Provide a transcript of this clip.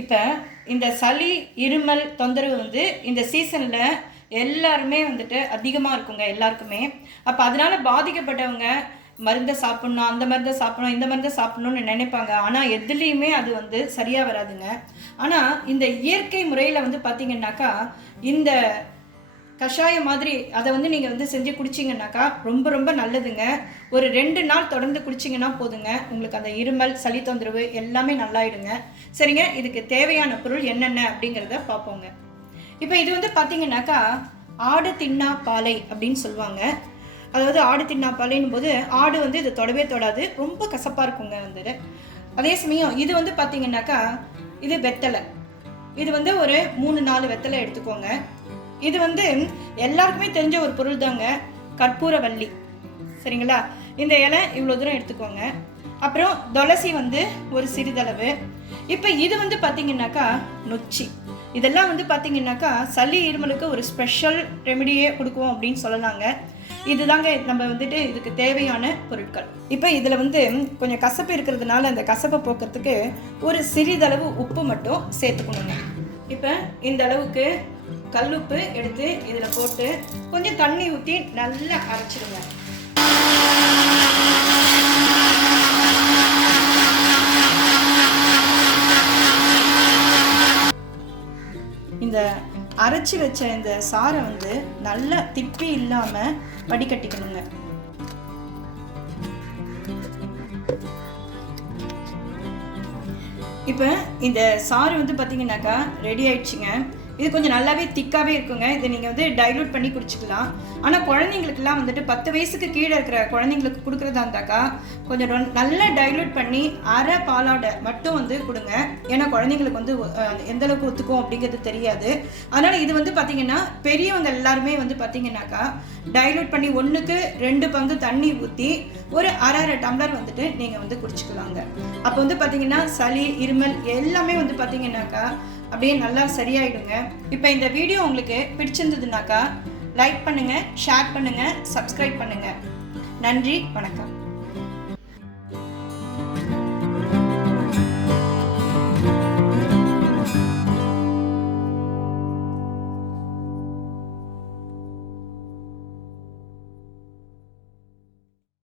இப்போ இந்த சளி இருமல் தொந்தரவு வந்து இந்த சீசனில் எல்லாருமே வந்துட்டு அதிகமாக இருக்குங்க எல்லாருக்குமே. அப்போ அதனால் பாதிக்கப்பட்டவங்க மருந்தை சாப்பிட்ணும், அந்த மருந்தை சாப்பிடணும், இந்த மருந்தை சாப்பிட்ணுன்னு நினைப்பாங்க. ஆனால் எதுலேயுமே அது வந்து சரியாக வராதுங்க. ஆனால் இந்த இயற்கை முறையில் வந்து பார்த்திங்கன்னாக்கா இந்த கஷாயம் மாதிரி அதை வந்து நீங்கள் வந்து செஞ்சு குடிச்சிங்கனாக்கா ரொம்ப ரொம்ப நல்லதுங்க. ஒரு 2 நாள் தொடர்ந்து குடிச்சிங்கன்னா போதுங்க, உங்களுக்கு அந்த இருமல் சளி தொந்தரவு எல்லாமே நல்லாயிடுங்க. சரிங்க, இதுக்கு தேவையான பொருள் என்னென்ன அப்படிங்கிறத பார்ப்போங்க. இப்போ இது வந்து பார்த்தீங்கன்னாக்கா ஆடு தின்னா பாலை அப்படின்னு சொல்லுவாங்க. அதாவது ஆடு தின்னா பாலைன்னும் போது ஆடு வந்து இதை தொடவே தொடாது, ரொம்ப கசப்பாக இருக்குங்க வந்துட்டு. அதே சமயம் இது வந்து பார்த்தீங்கன்னாக்கா இது வெத்தலை. இது வந்து ஒரு 3-4 வெத்தலை எடுத்துக்கோங்க. இது வந்து எல்லாருக்குமே தெரிஞ்ச ஒரு பொருள் தாங்க, கற்பூரவள்ளி. சரிங்களா, இந்த இலை இவ்வளோ தூரம் எடுத்துக்கோங்க. அப்புறம் துளசி வந்து ஒரு சிறிதளவு. இப்போ இது வந்து பார்த்தீங்கன்னாக்கா நொச்சி. இதெல்லாம் வந்து பார்த்தீங்கன்னாக்கா சளி இருமலுக்கு ஒரு ஸ்பெஷல் ரெமெடியே கொடுக்கும் அப்படின்னு சொல்லலாங்க. இதுதாங்க நம்ம வந்துட்டு இதுக்கு தேவையான பொருட்கள். இப்போ இதில் வந்து கொஞ்சம் கசப்பு இருக்கிறதுனால அந்த கசப்பை போக்குறதுக்கு ஒரு சிறிதளவு உப்பு மட்டும் சேர்த்துக்கணுங்க. இப்போ இந்த அளவுக்கு கல்லுப்பு எடுத்து இதில் போட்டு கொஞ்சம் தண்ணி ஊற்றி நல்லா அரைச்சிடுங்க. இந்த அரைச்சி வச்ச இந்த சாறை வந்து நல்லா திப்பி இல்லாமல் வடிகட்டிக்கணுங்க. இப்போ இந்த சாறு வந்து பார்த்தீங்கன்னாக்கா ரெடி ஆயிடுச்சுங்க. இது கொஞ்சம் நல்லாவே திக்காகவே இருக்குங்க. இதை நீங்கள் வந்து டைலூட் பண்ணி குடிச்சிக்கலாம். ஆனால் குழந்தைங்களுக்குலாம் வந்துட்டு 10 வயசுக்கு கீழே இருக்கிற குழந்தைங்களுக்கு கொடுக்குறதா இருந்தாக்கா கொஞ்சம் நல்லா டைலூட் பண்ணி அரை பாலாடை மட்டும் வந்து கொடுங்க. ஏன்னா குழந்தைங்களுக்கு வந்து எந்தளவுக்கு ஒத்துக்கும் அப்படிங்கிறது தெரியாது. அதனால் இது வந்து பார்த்திங்கன்னா பெரியவங்க எல்லாருமே வந்து பார்த்திங்கனாக்கா டைலூட் பண்ணி 1க்கு 2 பங்கு தண்ணி ஊற்றி ஒரு அரை டம்ளர் வந்துட்டு நீங்கள் வந்து குடிச்சிக்கலாங்க. அப்போ வந்து பார்த்திங்கன்னா சளி இருமல் எல்லாமே வந்து பார்த்திங்கனாக்கா அப்படியே நல்லா சரியாயிடுங்க. இப்போ இந்த வீடியோ உங்களுக்கு பிடிச்சிருந்ததுனாக்கா லைக் பண்ணுங்கள், ஷேர் பண்ணுங்கள், சப்ஸ்கிரைப் பண்ணுங்கள். நன்றி, வணக்கம்.